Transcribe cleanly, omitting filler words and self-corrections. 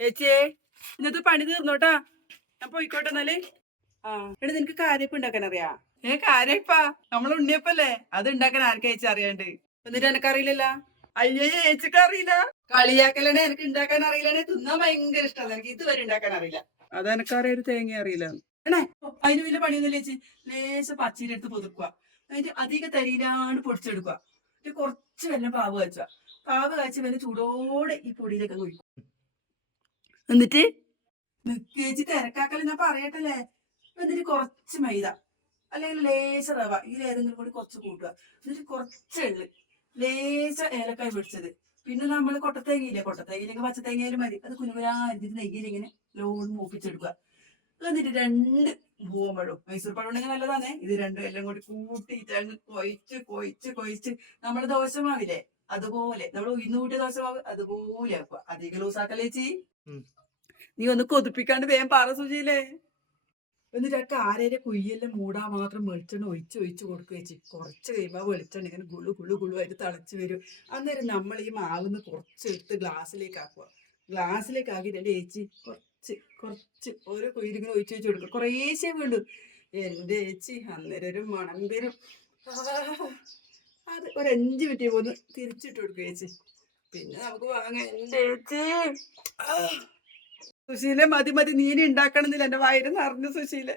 ചേച്ചിയെ ഇന്നത്തെ പണി തീർന്നോട്ടാ. ഞാൻ പോയിക്കോട്ടെ എന്നാല്. ആ എടാ നിനക്ക് കാര്യപ്പ് ഉണ്ടാക്കാൻ അറിയാ? കാര്യപ്പാ നമ്മൾ ഉണ്ണിയപ്പല്ലേ, അത് ഉണ്ടാക്കാൻ ആർക്കാ ചേച്ചി അറിയാണ്ട്? എന്നിട്ട് എനക്കറിയില്ലല്ല. അയ്യേ ചേച്ചിക്ക് അറിയില്ല. കളിയാക്കലണേ, എനിക്ക് ഉണ്ടാക്കാൻ അറിയില്ലേ. തിന്നാൻ ഭയങ്കര ഇഷ്ടമാണ്, എനിക്ക് ഇതുവരെ ഉണ്ടാക്കാൻ അറിയില്ല. അതെനക്കറിയാം, ഒരു തേങ്ങ അറിയില്ല. ഏണേ അതിന് വലിയ പണിയൊന്നുമില്ല ചേച്ചി. ലേശം പച്ചരി എടുത്ത് പൊതുക്കുക, എന്നിട്ട് അധികം തരിയിലാണ് പൊടിച്ചെടുക്കുക. എന്നിട്ട് കുറച്ച് വെള്ളം പാവ് കാച്ചുക. പാവ് കാച്ചി വെള്ളം ചൂടോടെ ഈ പൊടിയിലൊക്കെ ഒഴിക്കും. എന്നിട്ട് ചേച്ചി തിരക്കാക്കല് ഞാൻ പറയട്ടല്ലേ. എന്നിട്ട് കുറച്ച് മൈദ അല്ലെങ്കിൽ ലേശ റവ, ഇതിലേതെങ്കിലും കൂടി കുറച്ച് കൂട്ടുക. എന്നിട്ട് കുറച്ച് എള്ള്, ലേശ ഏലക്കായ പൊടിച്ചത്, പിന്നെ നമ്മൾ കൊട്ടത്തേങ്ങയില്ലേ, കൊട്ടത്തേങ്ങയില്ലെങ്കിൽ പച്ചത്തേങ്ങയിലും മതി. അത് കുനുകുനാ അരിഞ്ഞിട്ട് നെയ്യിലിങ്ങനെ ലോൺ മൂപ്പിച്ചെടുക്കുക. എന്നിട്ട് 2 പൂവമ്പഴവും, മൈസൂർ പഴം ഉണ്ടെങ്കിൽ നല്ലതാണേ. ഇത് രണ്ടും എല്ലാം കൂടി കൂട്ടിയിട്ട് അങ്ങ് കൊയിച്ച് കൊയിച്ച് കൊയിച്ച് നമ്മുടെ ദോശമാവില്ലേ അതുപോലെ, നമ്മൾ ഉഴുന്നുകൂട്ടിയ ദോശമാവ് അതുപോലെ ആക്കുക. അധികം ലൂസാക്കല്ലേ ചേച്ചി. നീ ഒന്ന് കൊതിപ്പിക്കാണ്ട് വേഗം പാറ സുചിയില്ലേ. എന്നിട്ടൊക്കെ ആരേരെ കുയ്യെല്ലാം മൂടാൻ മാത്രം വെളിച്ചെണ്ണ ഒഴിച്ച് ഒഴിച്ച് കൊടുക്കുക ചേച്ചി. കുറച്ച് കഴിയുമ്പോൾ വെളിച്ചെണ്ണ ഇങ്ങനെ ഗുളു ഗുളു ഗുളു ആയിട്ട് തിളച്ച് വരും. അന്നേരം നമ്മൾ ഈ മാവിന്ന് കുറച്ചെടുത്ത് ഗ്ലാസ്സിലേക്ക് ആക്കുക. ഗ്ലാസ്സിലേക്ക് ആക്കിയിട്ട് എൻ്റെ ചേച്ചി കുറച്ച് കുറച്ച് ഓരോ കുയിലിങ്ങനെ ഒഴിച്ച് ഒഴിച്ച് കൊടുക്കുക. കുറേശ്ശേ വേണ്ടു എൻ്റെ ചേച്ചി. അന്നേരം ഒരു മണം വരും. അത് ഒരു 5 മിനിറ്റ് പോന്ന് തിരിച്ചിട്ട് കൊടുക്കുക ചേച്ചി. പിന്നെ നമുക്ക് വാങ്ങാം എൻ്റെ ചേച്ചി. സുശീല മതി മതി, നീ ഇനി ഉണ്ടാക്കണമെന്നില്ല, എൻ്റെ വയറ് നിറഞ്ഞു സുശീല.